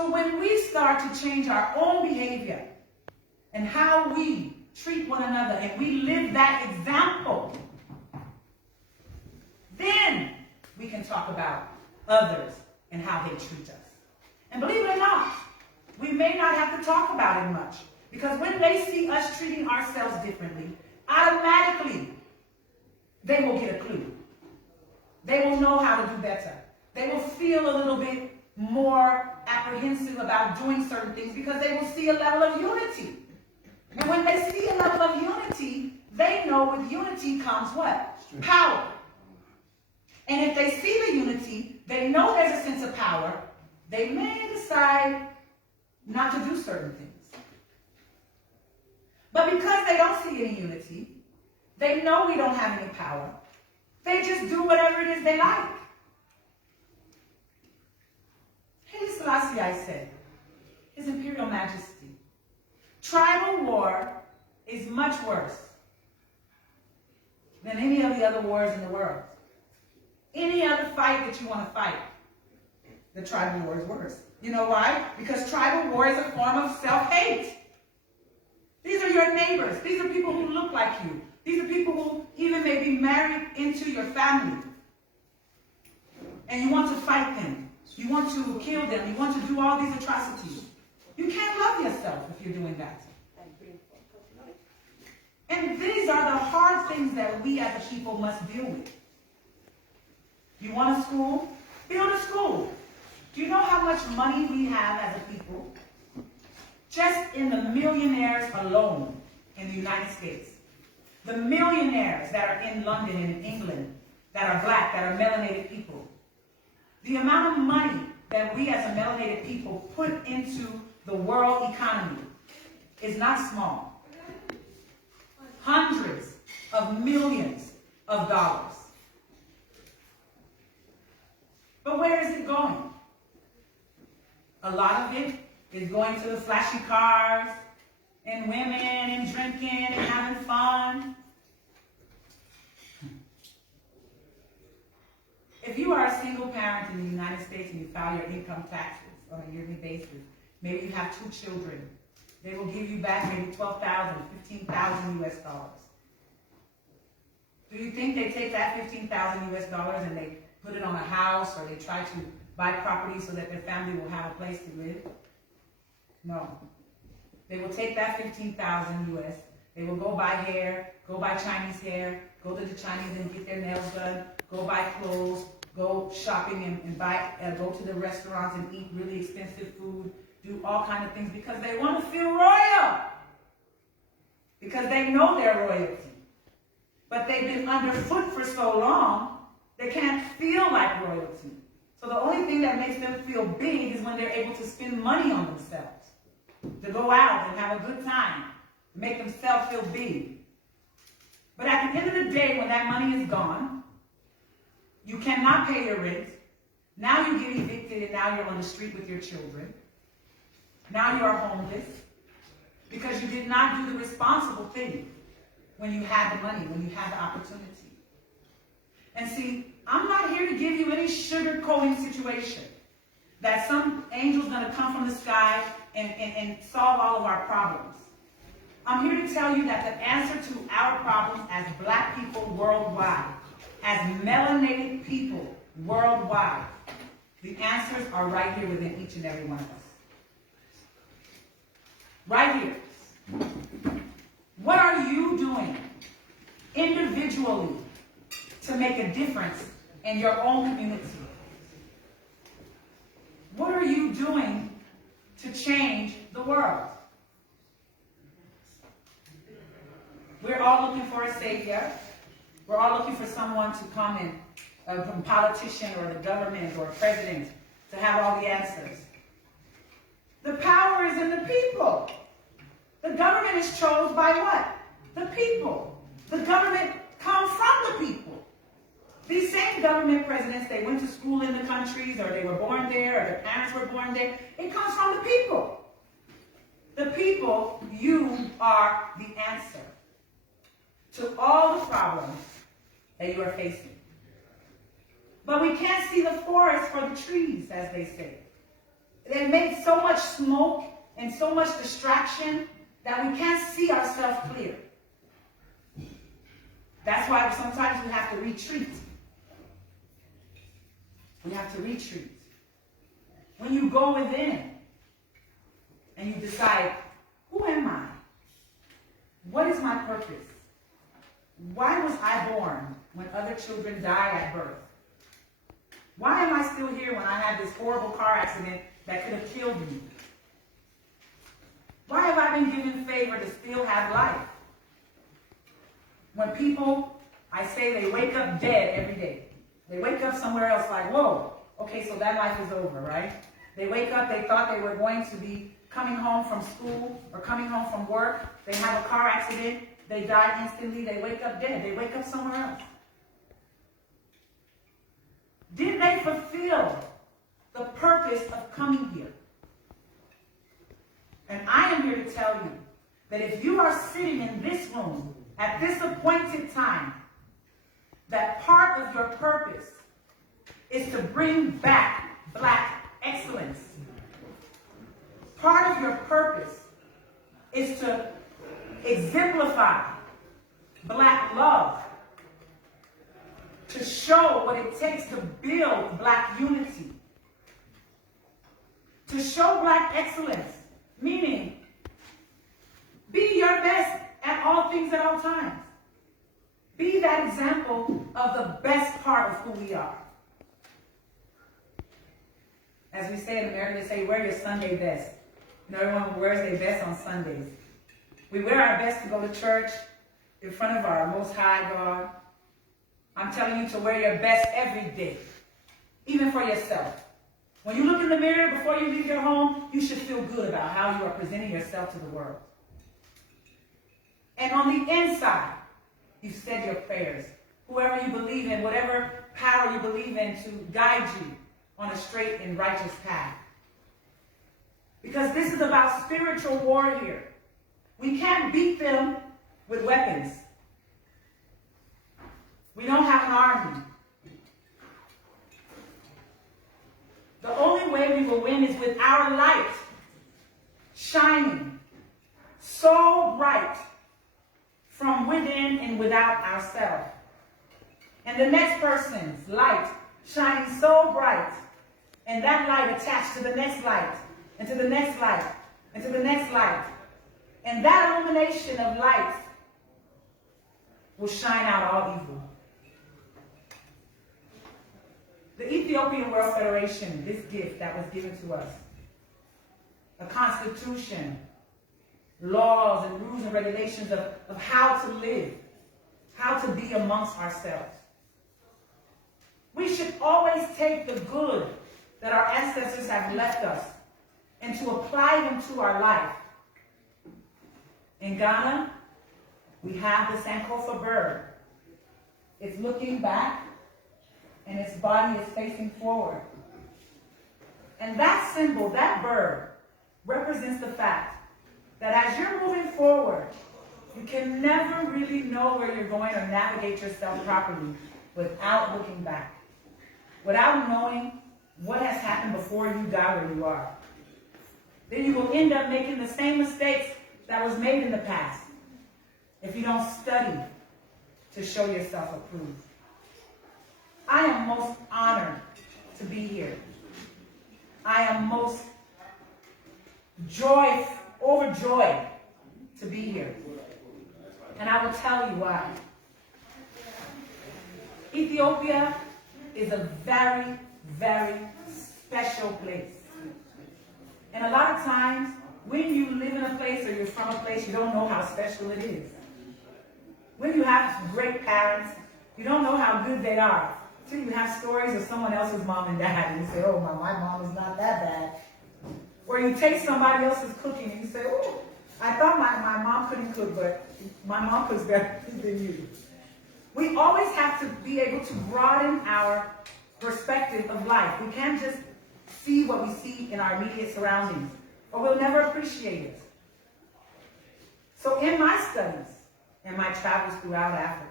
So when we start to change our own behavior and how we treat one another, and we live that example, then we can talk about others and how they treat us. And believe it or not, we may not have to talk about it much, because when they see us treating ourselves differently, automatically they will get a clue. They will know how to do better. They will feel a little bit more apprehensive about doing certain things because they will see a level of unity. And when they see a level of unity, they know with unity comes what? Power. And if they see the unity, they know there's a sense of power, they may decide not to do certain things. But because they don't see any unity, they know we don't have any power, they just do whatever it is they like. Haile Selassie said, His Imperial Majesty, tribal war is much worse than any of the other wars in the world. Any other fight that you want to fight, the tribal war is worse. You know why? Because tribal war is a form of self-hate. These are your neighbors. These are people who look like you. These are people who even may be married into your family. And you want to fight them. You want to kill them. You want to do all these atrocities. You can't love yourself if you're doing that. And these are the hard things that we as a people must deal with. You want a school? Build a school. Do you know how much money we have as a people? Just in the millionaires alone in the United States. The millionaires that are in London and in England, that are black, that are melanated people. The amount of money that we as a melanated people put into the world economy is not small. Hundreds of millions of dollars. But where is it going? A lot of it is going to the flashy cars and women and drinking and having fun. If you are a single parent in the United States and you file your income taxes on a yearly basis, maybe you have 2 children, they will give you back maybe $12,000, $15,000 US dollars. Do you think they take that $15,000 US dollars and they put it on a house, or they try to buy property so that their family will have a place to live? No. They will take that $15,000 US, they will go buy hair, go buy Chinese hair, go to the Chinese and get their nails done, go buy clothes, go shopping and buy, go to the restaurants and eat really expensive food, do all kinds of things because they want to feel royal. Because they know their royalty. But they've been underfoot for so long, they can't feel like royalty. So the only thing that makes them feel big is when they're able to spend money on themselves, to go out and have a good time, to make themselves feel big. But at the end of the day, when that money is gone, you cannot pay your rent. Now you get evicted and now you're on the street with your children. Now you are homeless because you did not do the responsible thing when you had the money, when you had the opportunity. And see, I'm not here to give you any sugar-coating situation that some angel's going to come from the sky and solve all of our problems. I'm here to tell you that the answer to our problems as black people worldwide, as melanated people worldwide, the answers are right here within each and every one of us. Right here. What are you doing individually to make a difference in your own community? What are you doing to change the world? We're all looking for a savior. We're all looking for someone to come in, from a politician or the government or a president, to have all the answers. The power is in the people. The government is chosen by what? The people. The government comes from the people. These same government presidents, they went to school in the countries, or they were born there, or their parents were born there. It comes from the people. The people, you are the answer to all the problems that you are facing. But we can't see the forest for the trees, as they say. They made so much smoke and so much distraction that we can't see ourselves clear. That's why sometimes we have to retreat. We have to retreat. When you go within and you decide, who am I? What is my purpose? Why was I born when other children die at birth? Why am I still here when I had this horrible car accident that could have killed me? Why have I been given favor to still have life? When people, I say they wake up dead every day. They wake up somewhere else like, whoa, okay, so that life is over, right? They wake up, they thought they were going to be coming home from school or coming home from work. They have a car accident. They die instantly. They wake up dead. They wake up somewhere else. Did they fulfill the purpose of coming here? And I am here to tell you that if you are sitting in this room at this appointed time, that part of your purpose is to bring back Black excellence. Part of your purpose is to exemplify Black love, to show what it takes to build Black unity, to show Black excellence, meaning be your best at all things at all times. Be that example of the best part of who we are. As we say in America, they say, wear your Sunday best. You know, everyone wears their best on Sundays. We wear our best to go to church in front of our Most High God. I'm telling you to wear your best every day, even for yourself. When you look in the mirror before you leave your home, you should feel good about how you are presenting yourself to the world. And on the inside, you said your prayers. Whoever you believe in, whatever power you believe in to guide you on a straight and righteous path. Because this is about spiritual war here. We can't beat them with weapons. We don't have an army. The only way we will win is with our light shining so bright from within and without ourselves. And the next person's light shining so bright, and that light attached to the next light, and to the next light, and to the next light. And that illumination of light will shine out all evil. The Ethiopian World Federation, this gift that was given to us, a constitution, laws and rules and regulations of how to live, how to be amongst ourselves. We should always take the good that our ancestors have left us and to apply them to our life. In Ghana, we have the Sankofa bird. It's looking back and its body is facing forward. And that symbol, that bird, represents the fact that as you're moving forward, you can never really know where you're going or navigate yourself properly without looking back, without knowing what has happened before you got where you are. Then you will end up making the same mistakes that was made in the past if you don't study to show yourself approved. I am most honored to be here. I am most overjoyed to be here. And I will tell you why. Ethiopia is a very, very special place. And a lot of times, when you live in a place or you're from a place, you don't know how special it is. When you have great parents, you don't know how good they are. Until you have stories of someone else's mom and dad, and you say, oh, my mom is not that bad. Or you taste somebody else's cooking, and you say, oh, I thought my mom couldn't cook, but my mom cooks better than you. We always have to be able to broaden our perspective of life. We can't just see what we see in our immediate surroundings, or we'll never appreciate it. So in my studies and my travels throughout Africa,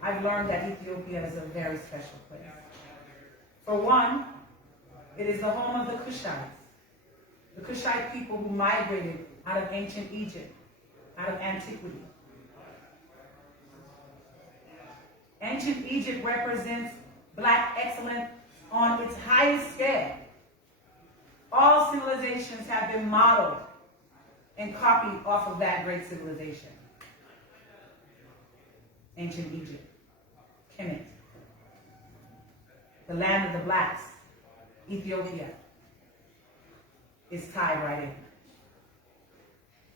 I've learned that Ethiopia is a very special place. For one, it is the home of the Kushites. Cushite people who migrated out of ancient Egypt, out of antiquity. Ancient Egypt represents black excellence on its highest scale. All civilizations have been modeled and copied off of that great civilization. Ancient Egypt, Kemet, the land of the blacks, Ethiopia, is tied right in.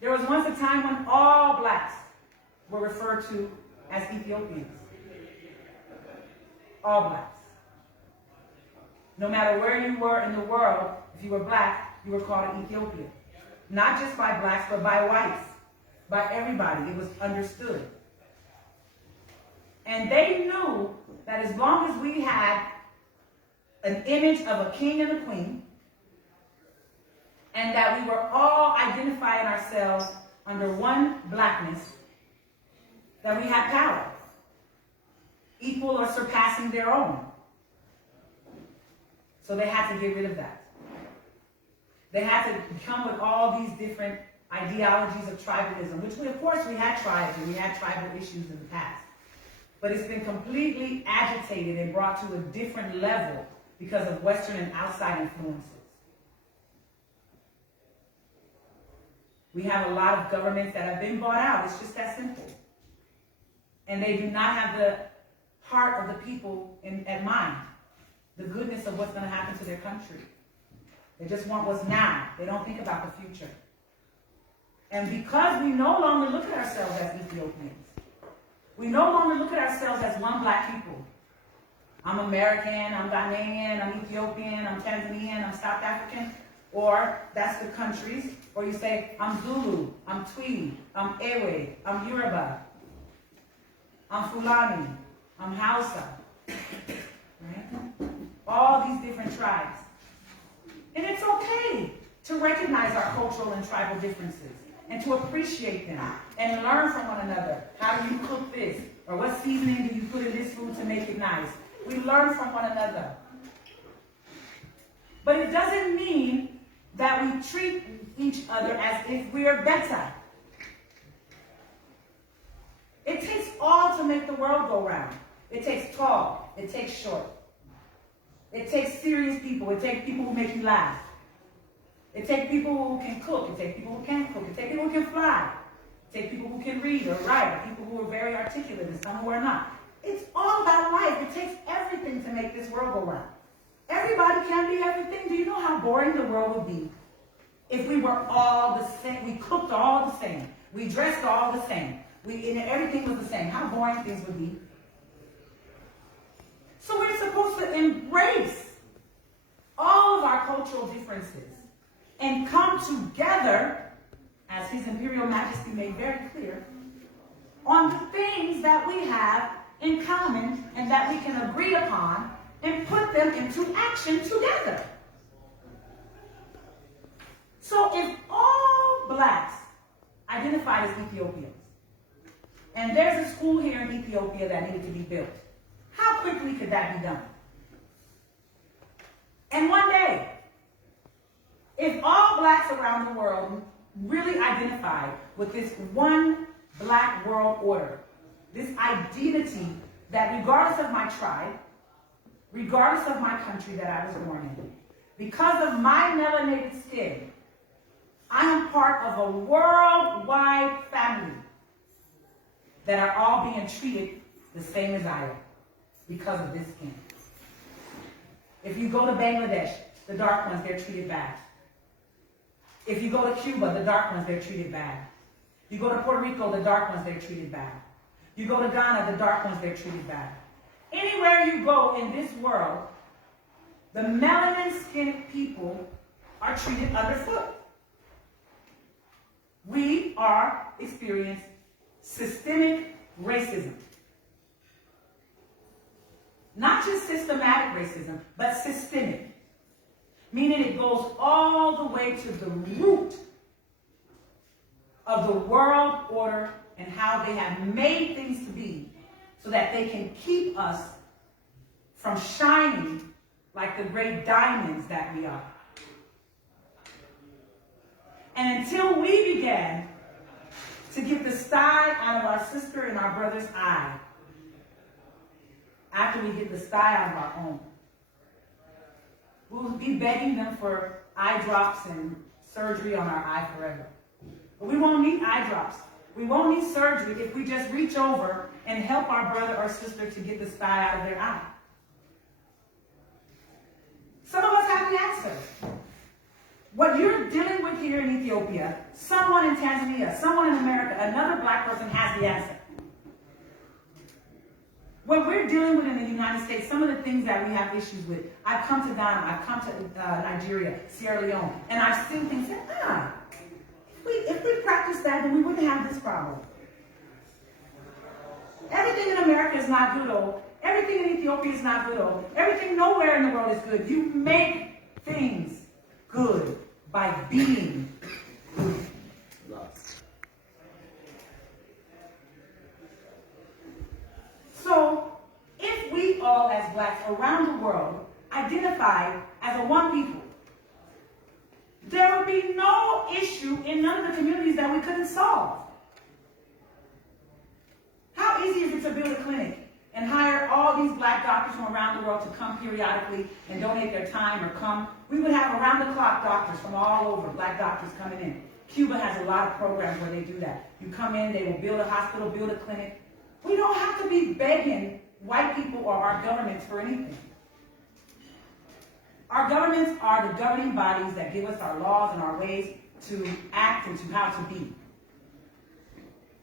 There was once a time when all blacks were referred to as Ethiopians. All blacks. No matter where you were in the world, if you were black, you were called an Ethiopian. Not just by blacks, but by whites, by everybody. It was understood. And they knew that as long as we had an image of a king and a queen, and that we were all identifying ourselves under one blackness, that we had power, equal or surpassing their own. So they had to get rid of that. They had to come with all these different ideologies of tribalism, which we, of course, we had tribes and we had tribal issues in the past. But it's been completely agitated and brought to a different level because of Western and outside influences. We have a lot of governments that have been bought out. It's just that simple. And they do not have the heart of the people at mind, the goodness of what's going to happen to their country. They just want what's now. They don't think about the future. And because we no longer look at ourselves as Ethiopians, we no longer look at ourselves as one black people. I'm American, I'm Ghanaian, I'm Ethiopian, I'm Tanzanian, I'm South African, or that's the countries, or you say, I'm Zulu, I'm Twi, I'm Ewe, I'm Yoruba, I'm Fulani, I'm Hausa, right? All these different tribes. And it's okay to recognize our cultural and tribal differences and to appreciate them and learn from one another. How do you cook this? Or what seasoning do you put in this food to make it nice? We learn from one another. But it doesn't mean that we treat each other as if we are better. It takes all to make the world go round. It takes tall. It takes short. It takes serious people. It takes people who make you laugh. It takes people who can cook. It takes people who can't cook. It takes people who can fly. It takes people who can read or write. Or people who are very articulate and some who are not. It's all about life. It takes everything to make this world go round. Everybody can be everything. Do you know how boring the world would be if we were all the same? We cooked all the same. We dressed all the same. Everything was the same. How boring things would be. So we're supposed to embrace all of our cultural differences and come together, as His Imperial Majesty made very clear, on the things that we have in common and that we can agree upon and put them into action together. So if all blacks identified as Ethiopians, and there's a school here in Ethiopia that needed to be built, how quickly could that be done? And one day, if all blacks around the world really identified with this one black world order, this identity that regardless of my tribe, regardless of my country that I was born in, because of my melanated skin, I am part of a worldwide family that are all being treated the same as I am because of this skin. If you go to Bangladesh, the dark ones, they're treated bad. If you go to Cuba, the dark ones, they're treated bad. You go to Puerto Rico, the dark ones, they're treated bad. You go to Ghana, the dark ones, they're treated bad. Anywhere you go in this world, the melanin-skinned people are treated underfoot. We are experiencing systemic racism. Not just systematic racism, but systemic. Meaning it goes all the way to the root of the world order and how they have made things to be so that they can keep us from shining like the great diamonds that we are. And until we began to get the sty out of our sister and our brother's eye, after we get the sty out of our own, we'll be begging them for eye drops and surgery on our eye forever. But we won't need eye drops. We won't need surgery if we just reach over and help our brother or sister to get the sty out of their eye. Some of us have the answers. What you're dealing with here in Ethiopia, someone in Tanzania, someone in America, another black person has the answer. What we're dealing with in the United States, some of the things that we have issues with, I've come to Ghana, I've come to Nigeria, Sierra Leone, and I've seen things that, if we practice that, then we wouldn't have this problem. Everything in America is not good, oh. Everything in Ethiopia is not good, oh. Everything nowhere in the world is good. You make things good by being good. So, if we all as blacks around the world identified as a one people, there would be no issue in none of the communities that we couldn't solve. How easy is it to build a clinic and hire all these black doctors from around the world to come periodically and donate their time or come? We would have around-the-clock doctors from all over, black doctors coming in. Cuba has a lot of programs where they do that. You come in, they will build a hospital, build a clinic. We don't have to be begging white people or our governments for anything. Our governments are the governing bodies that give us our laws and our ways to act and to how to be.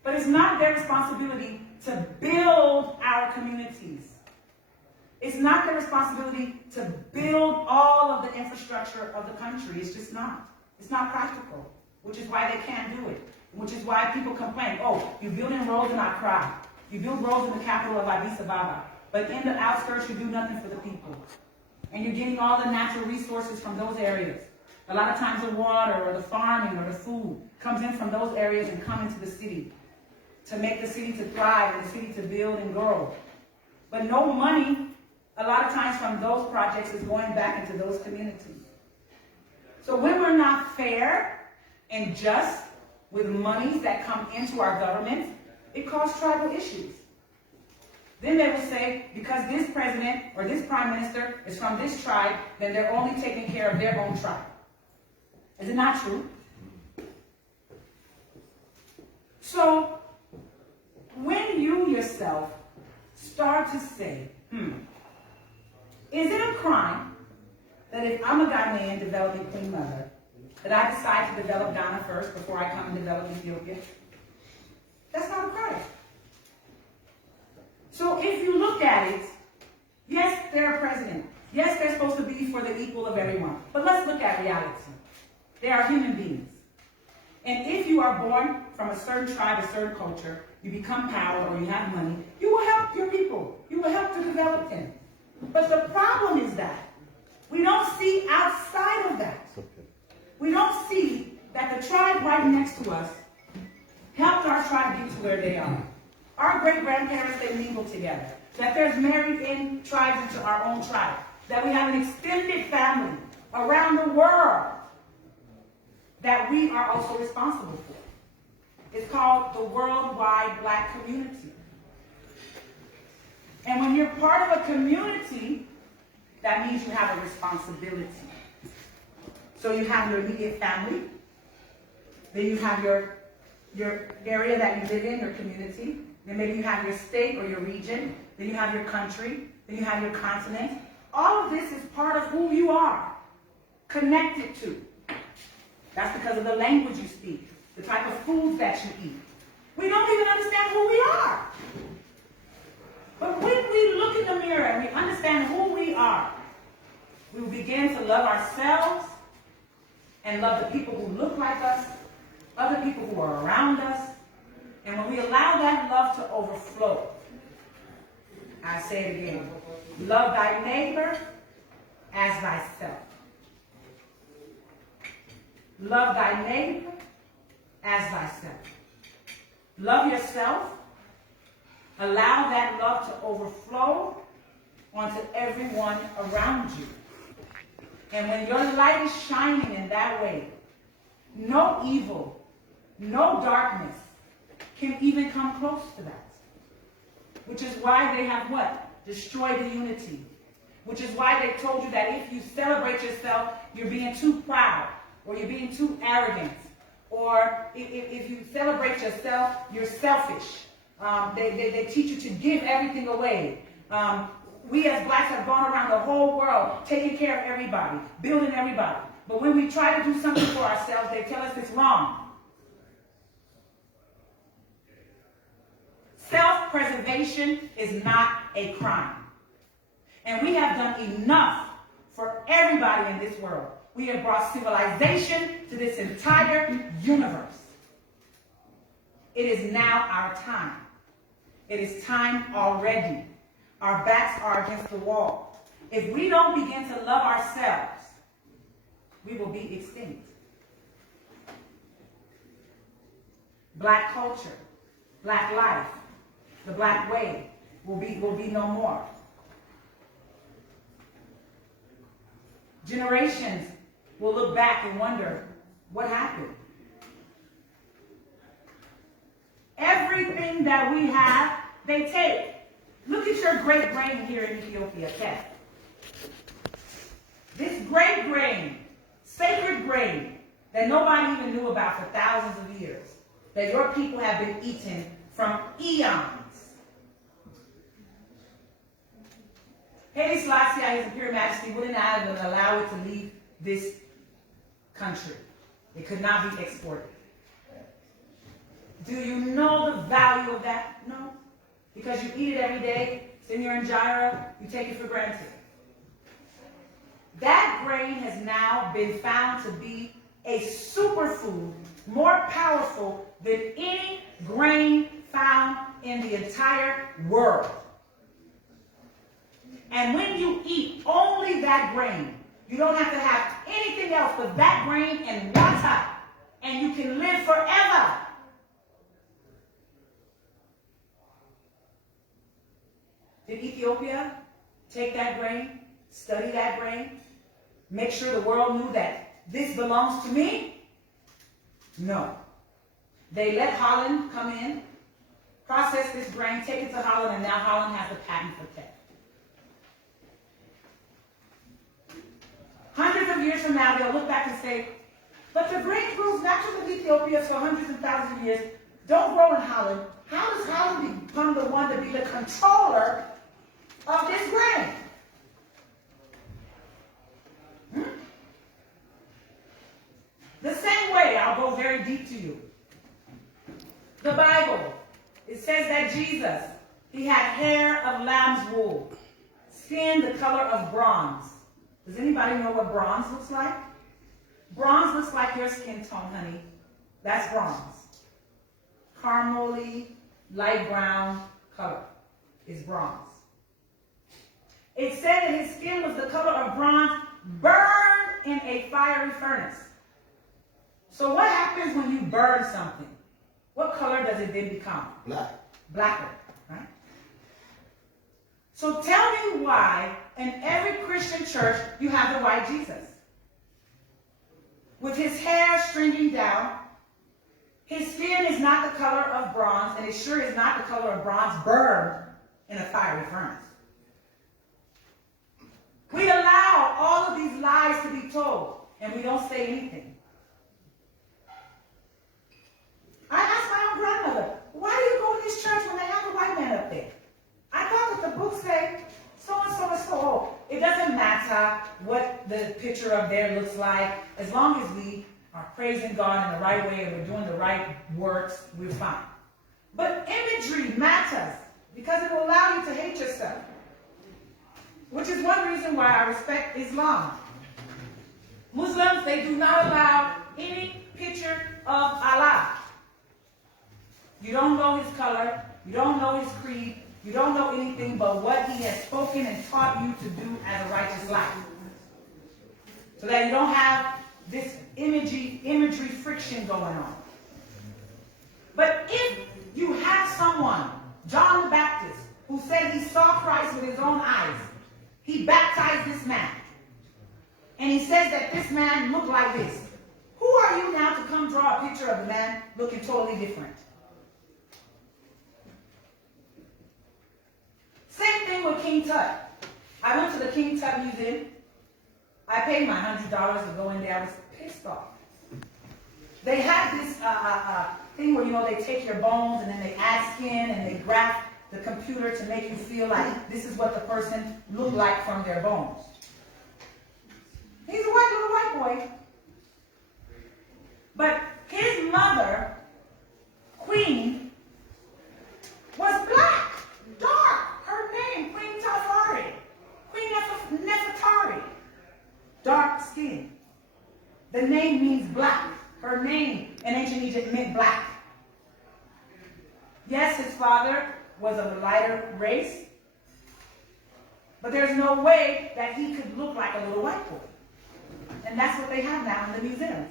But it's not their responsibility to build our communities. It's not their responsibility to build all of the infrastructure of the country. It's just not. It's not practical, which is why they can't do it, which is why people complain, oh, you build in roads in Accra. You build roads in the capital of Addis Ababa, but in the outskirts you do nothing for the people. And you're getting all the natural resources from those areas. A lot of times the water or the farming or the food comes in from those areas and come into the city to make the city to thrive and the city to build and grow. But no money, a lot of times from those projects, is going back into those communities. So when we're not fair and just with monies that come into our government, it causes tribal issues. Then they will say, because this president or this prime minister is from this tribe, then they're only taking care of their own tribe. Is it not true? So, when you yourself start to say, is it a crime that if I'm a Ghanaian developing Queen Mother, that I decide to develop Ghana first before I come and develop Ethiopia? That's not a crime. So if you look at it, yes, they're a president. Yes, they're supposed to be for the equal of everyone. But let's look at reality. They are human beings. And if you are born from a certain tribe, a certain culture, you become power or you have money, you will help your people. You will help to develop them. But the problem is that we don't see outside of that. We don't see that the tribe right next to us helped our tribe get to where they are. Our great-grandparents, they mingled together. That there's married-in tribes into our own tribe. That we have an extended family around the world that we are also responsible for. It's called the worldwide black community. And when you're part of a community, that means you have a responsibility. So you have your immediate family. Then you have your area that you live in, your community. Then maybe you have your state or your region. Then you have your country. Then you have your continent. All of this is part of who you are, connected to. That's because of the language you speak, the type of foods that you eat. We don't even understand who we are. But when we look in the mirror and we understand who we are, we will begin to love ourselves and love the people who look like us, other people who are around us. And when we allow that love to overflow, I say it again, love thy neighbor as thyself. Love thy neighbor as thyself. Love yourself. Allow that love to overflow onto everyone around you. And when your light is shining in that way, No evil, no darkness can even come close to that. Which is why they have what? Destroyed the unity. Which is why they told you that if you celebrate yourself, you're being too proud, or you're being too arrogant, or if you celebrate yourself, you're selfish. They teach you to give everything away. We as blacks have gone around the whole world taking care of everybody, building everybody. But when we try to do something for ourselves, they tell us it's wrong. Self-preservation is not a crime. And we have done enough for everybody in this world. We have brought civilization to this entire universe. It is now our time. It is time already. Our backs are against the wall. If we don't begin to love ourselves, we will be extinct. Black culture, black life, the black way will be no more. Generations will look back and wonder, what happened? Everything that we have, they take. Look at your great grain here in Ethiopia, okay? This great grain, sacred grain, that nobody even knew about for thousands of years, that your people have been eating from eons. Haile Selassie, His Imperial Majesty, wouldn't even allow it to leave this country. It could not be exported. Do you know the value of that? No. Because you eat it every day, it's in your injera, you take it for granted. That grain has now been found to be a superfood, more powerful than any grain found in the entire world. And when you eat only that grain, you don't have to have anything else but that grain and water, and you can live forever. Did Ethiopia take that grain, study that grain, make sure the world knew that this belongs to me? No. They let Holland come in, process this grain, take it to Holland, and now Holland has the patent for theft. Hundreds of years from now, they'll look back and say, but the grain grows naturally in Ethiopia for hundreds and thousands of years. Don't grow in Holland. How does Holland become the one to be the controller of this grain? The same way, I'll go very deep to you. The Bible, it says that Jesus, he had hair of lamb's wool, skin the color of bronze. Does anybody know what bronze looks like? Bronze looks like your skin tone, honey. That's bronze. Caramely, light brown color is bronze. It said that his skin was the color of bronze, burned in a fiery furnace. So what happens when you burn something? What color does it then become? Black. Blacker, right? So tell me why in every Christian church you have the white Jesus. With his hair stringing down, his skin is not the color of bronze, and it sure is not the color of bronze burned in a fiery furnace. We allow all of these lies to be told, and we don't say anything. I asked my own grandmother, why do you go to this church when they have a white man up there? I thought that the book said so-and-so and so. Oh, it doesn't matter what the picture up there looks like. As long as we are praising God in the right way and we're doing the right works, we're fine. But imagery matters because it will allow you to hate yourself. Which is one reason why I respect Islam. Muslims, they do not allow any picture of Allah. You don't know his color, you don't know his creed, you don't know anything but what he has spoken and taught you to do as a righteous life. So that you don't have this imagery friction going on. But if you have someone, John the Baptist, who said he saw Christ with his own eyes, he baptized this man, and he says that this man looked like this, who are you now to come draw a picture of the man looking totally different. Same thing with King Tut. I went to the King Tut Museum. I paid my $100 to go in there. I was pissed off. They had this thing where, you know, they take your bones and then they add skin and they graft the computer to make you feel like this is what the person looked like from their bones. He's a little white boy. But his mother, Queen, was black, dark. Her name, Queen Tafari. Queen Nefertari. Dark skin. The name means black. Her name in ancient Egypt meant black. Yes, his father was of a lighter race, but there's no way that he could look like a little white boy. And that's what they have now in the museums.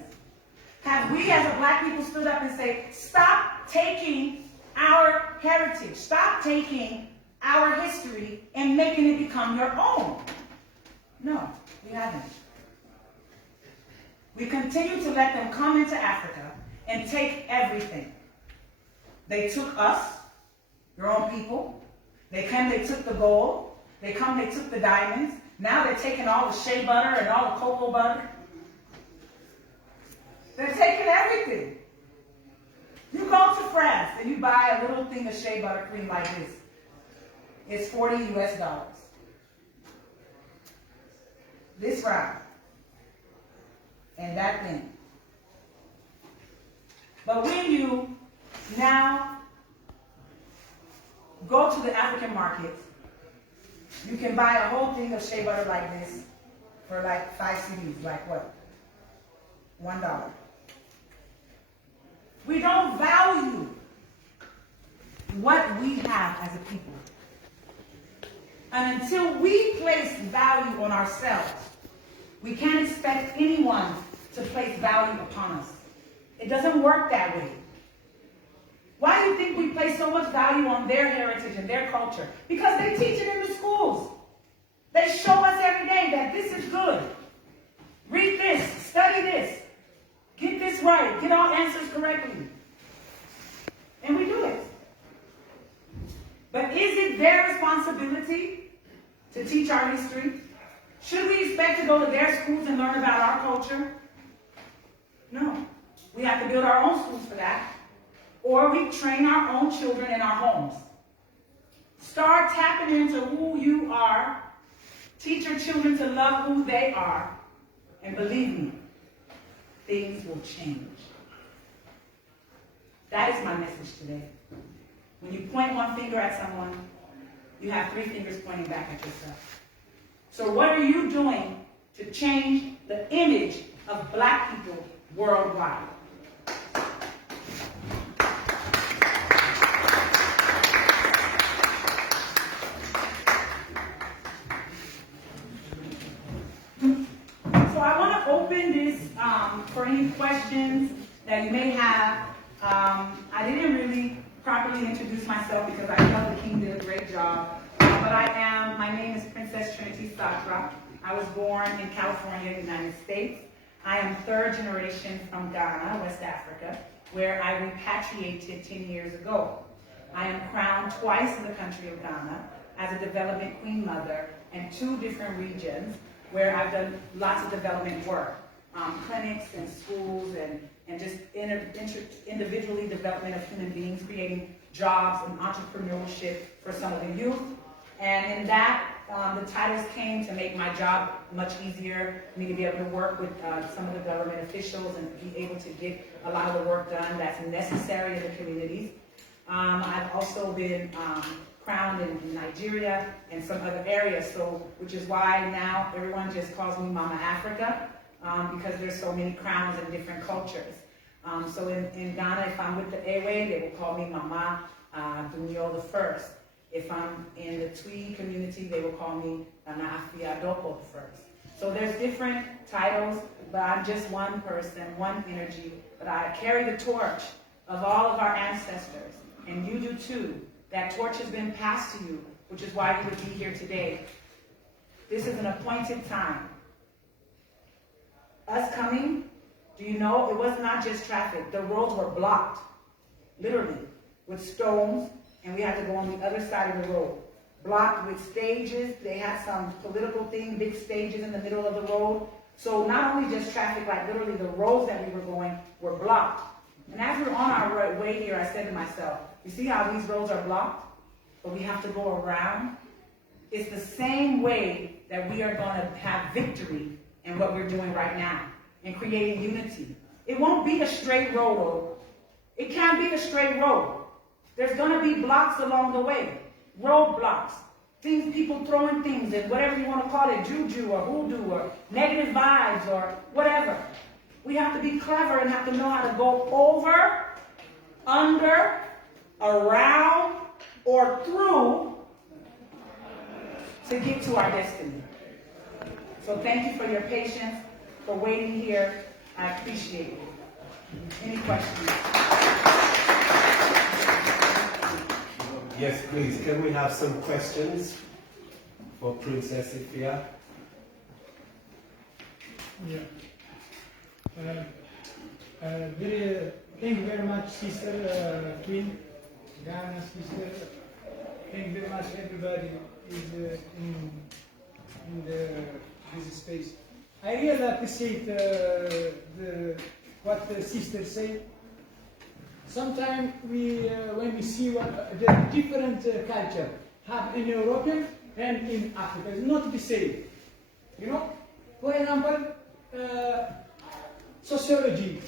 Have we as a black people stood up and say, stop taking our heritage, stop taking our history and making it become your own? No, we haven't. We continue to let them come into Africa and take everything. They took us, your own people. They came, they took the gold. They come, they took the diamonds. Now they're taking all the shea butter and all the cocoa butter. They're taking everything. You go to France and you buy a little thing of shea butter cream like this. It's $40 US. This round. And that thing. But when you now go to the African market, you can buy a whole thing of shea butter like this for like 5 cedis, like what? $1. We don't value what we have as a people. And until we place value on ourselves, we can't expect anyone to place value upon us. It doesn't work that way. Why do you think we place so much value on their heritage and their culture? Because they teach it in the schools. They show us every day that this is good. Read this, study this, get this right, get all answers correctly. And we do it. But is it their responsibility to teach our history? Should we expect to go to their schools and learn about our culture? No. We have to build our own schools for that. Or we train our own children in our homes. Start tapping into who you are. Teach your children to love who they are. And believe me, things will change. That is my message today. When you point one finger at someone, you have 3 fingers pointing back at yourself. So what are you doing to change the image of black people worldwide? So I want to open this for any questions that you may have. I didn't really properly introduce myself because I felt the King did a great job. But my name is Princess Trinity Satra. I was born in California, United States. I am 3rd generation from Ghana, West Africa, where I repatriated 10 years ago. I am crowned twice in the country of Ghana as a development queen mother in 2 different regions where I've done lots of development work, clinics and schools and just individually development of human beings, creating jobs and entrepreneurship for some of the youth. And in that, the titles came to make my job much easier, for me to be able to work with some of the government officials and be able to get a lot of the work done that's necessary in the communities. I've also been crowned in Nigeria and some other areas, which is why now everyone just calls me Mama Africa, because there's so many crowns in different cultures. So in Ghana, if I'm with the Ewe, they will call me Mama Dunyo the First. If I'm in the Twi community, they will call me Nana Afia Doko the First. So there's different titles, but I'm just one person, one energy. But I carry the torch of all of our ancestors, and you do too. That torch has been passed to you, which is why you would be here today. This is an appointed time. Us coming Do you know, it was not just traffic. The roads were blocked, literally, with stones, and we had to go on the other side of the road. Blocked with stages. They had some political thing, big stages in the middle of the road. So not only just traffic, like literally the roads that we were going were blocked. And as we were on our way here, I said to myself, you see how these roads are blocked? But we have to go around? It's the same way that we are going to have victory in what we're doing right now, in creating unity. It won't be a straight road. It can't be a straight road. There's going to be blocks along the way, roadblocks, things, people throwing things, and whatever you want to call it, juju or hoodoo or negative vibes or whatever. We have to be clever and have to know how to go over, under, around, or through to get to our destiny. So thank you for your patience, for waiting here. I appreciate it. Any questions? Yes, please. Can we have some questions for Princess Ifia? Yeah. Thank you very much, Sister Queen, Ghana sister. Thank you very much, everybody is in this space. I really appreciate what the sister said. Sometimes when we see what the different culture have in European and in Africa, it's not the same. You know, for example, sociology.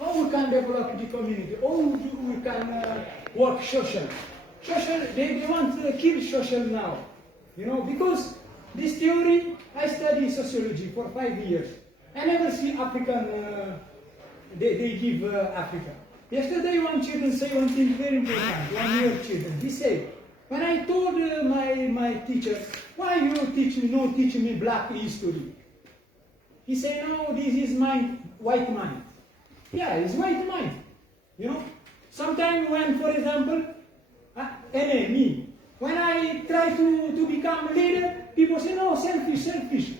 How we can develop the community? How we can work social? Social, they want to kill social now. You know, because this theory, I study sociology for 5 years. I never see African, they give Africa. Yesterday one children say one thing very important, 1 year children. He said, when I told my teacher, why you teach me black history? He said, no, this is my white mind. Yeah, it's white mind. You know, sometimes when, for example, me, when I try to become a leader, people say, no, selfish.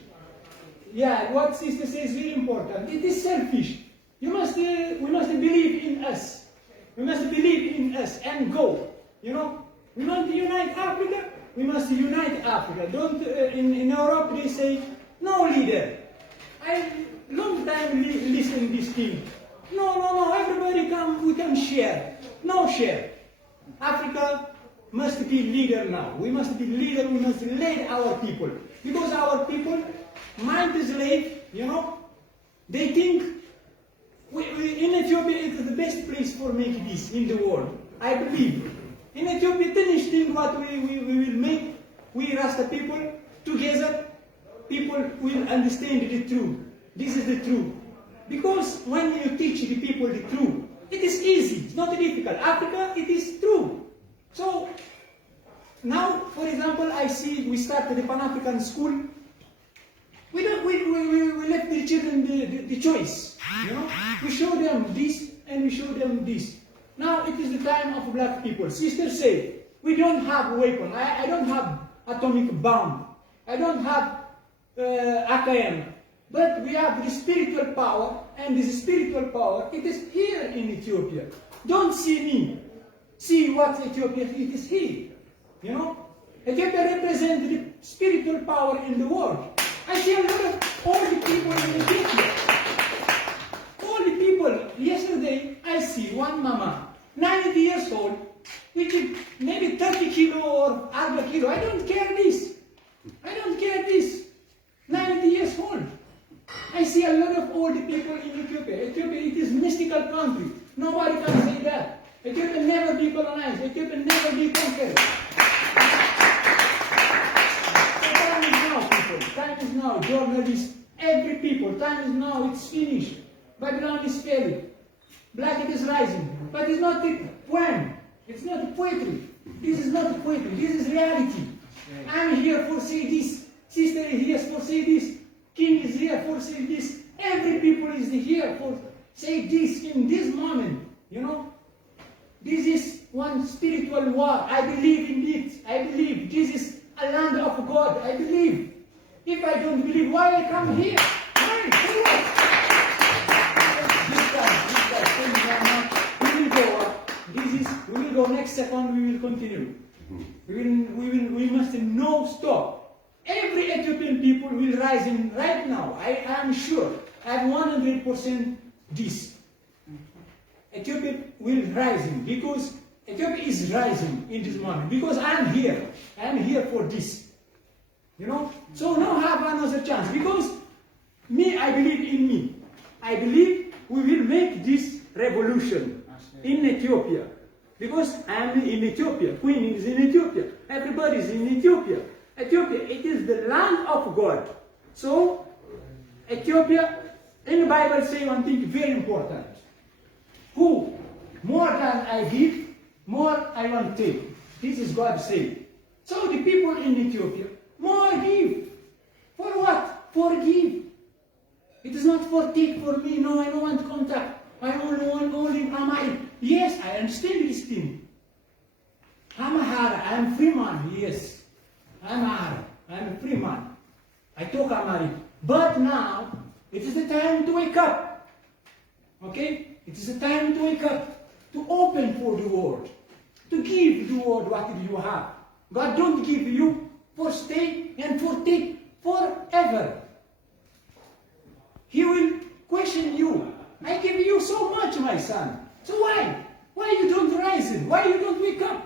Yeah, what sister says is very important. It is selfish. We must believe in us. We must believe in us and go. You know, we want to unite Africa. We must unite Africa. Don't in Europe they say no leader. I long time listen this thing. No. Everybody come. We can share. No share. Africa must be leader now. We must be leader. We must lead our people because our people mind is late. You know, they think. In Ethiopia, it is the best place for making this in the world. I believe. In Ethiopia, finish thing what we will make, we Rasta people together, people will understand the truth. This is the truth. Because when you teach the people the truth, it is easy, it's not difficult. Africa, it is true. So, now, for example, I see we started the Pan-African school. We left the children the choice, you know. We show them this and we show them this. Now it is the time of black people. Sisters say, we don't have a weapon. I don't have atomic bomb. I don't have AKM. But we have the spiritual power, and this spiritual power, it is here in Ethiopia. Don't see me. See what Ethiopia, it is here. You know, Ethiopia represents the spiritual power in the world. I see a lot of all the people in Ethiopia. All the people. Yesterday, I see one mama, 90 years old, which is maybe 30 kilo or half a kilo. I don't care this. I don't care this. 90 years old. I see a lot of old people in Ethiopia. Ethiopia, it is mystical country. Nobody can say that. Ethiopia never be colonized. Ethiopia never be conquered. Time is now, journalists, every people, time is now, it's finished. Babylon is failing. Black it is rising. But it's not a poem. It's not a poetry. This is not a poetry. This is reality. I'm here for say this. Sister is here for say this. King is here for say this. Every people is here for say this in this moment. You know? This is one spiritual war. I believe in it. I believe this is a land of God. I believe. If I don't believe, why I come here? Why? second we will continue. We must no stop. Every Ethiopian people will rise in right now. I am sure. I have 100% this. Ethiopia will rise in because Ethiopia is rising in this moment because I am here. I am here for this. You know? So now have another chance because me, I believe in me. I believe we will make this revolution in Ethiopia. Because I am in Ethiopia. Queen is in Ethiopia. Everybody is in Ethiopia. Ethiopia, it is the land of God. So, Ethiopia, in the Bible say one thing very important. Who, more than I give, more I want to take. This is God saying. So the people in Ethiopia, more give. For what? For give. It is not for take for me. No, I don't want contact. I only want only Amharic. Yes, I understand this thing. I'm Amhara. I am free man. Yes. I'm Amhara. I am a free man. I talk Amharic. But now, it is the time to wake up. Okay? It is the time to wake up. To open for the world. To give the world what you have. God don't give you for stay and for take forever. He will question you. I give you so much, my son. So why? Why you don't rise? Why you don't wake up?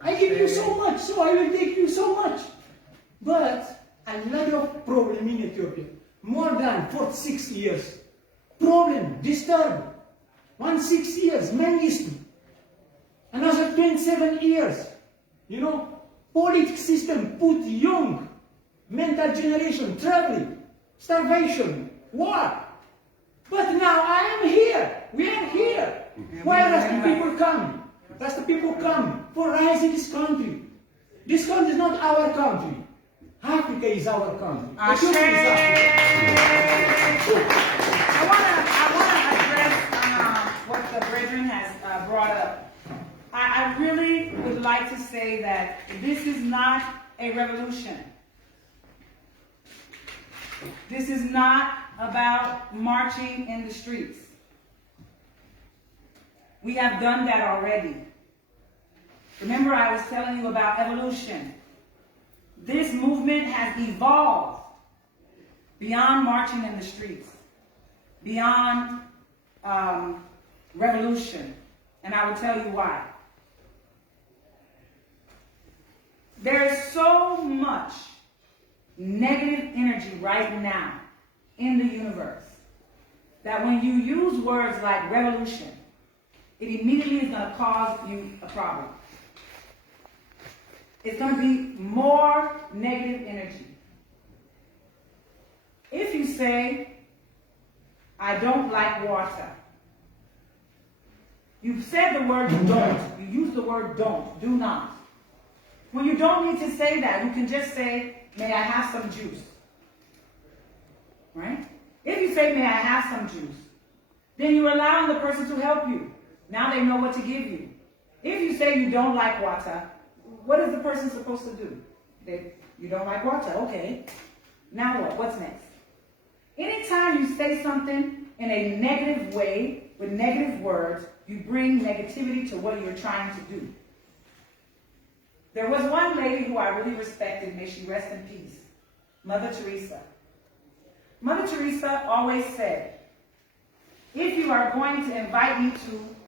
I give you so much, so I will take you so much. But a lot of problem in Ethiopia. More than 46 years. Problem, disturbed. 6 years, Mengistu. Another 27 years. You know, political system put young, mental generation, traveling, starvation, war. But now I am here. We are here. Why does the people come? Does the people come for rising this country? This country is not our country. Africa is our country. Ethiopia is Africa. I want to address what the brethren has brought up. I really would like to say that this is not a revolution. This is not about marching in the streets. We have done that already. Remember, I was telling you about evolution. This movement has evolved beyond marching in the streets, beyond revolution. And I will tell you why. There is so much negative energy right now in the universe that when you use words like revolution, it immediately is going to cause you a problem. It's going to be more negative energy. If you say, I don't like water, you've said the word don't. You use the word don't, do not. When you don't need to say that, you can just say, may I have some juice? Right? If you say, may I have some juice, then you're allowing the person to help you. Now they know what to give you. If you say you don't like water, what is the person supposed to do? You don't like water, okay. Now what? What's next? Anytime you say something in a negative way, with negative words, you bring negativity to what you're trying to do. There was one lady who I really respected, may she rest in peace, Mother Teresa. Mother Teresa always said, if you are going to invite me to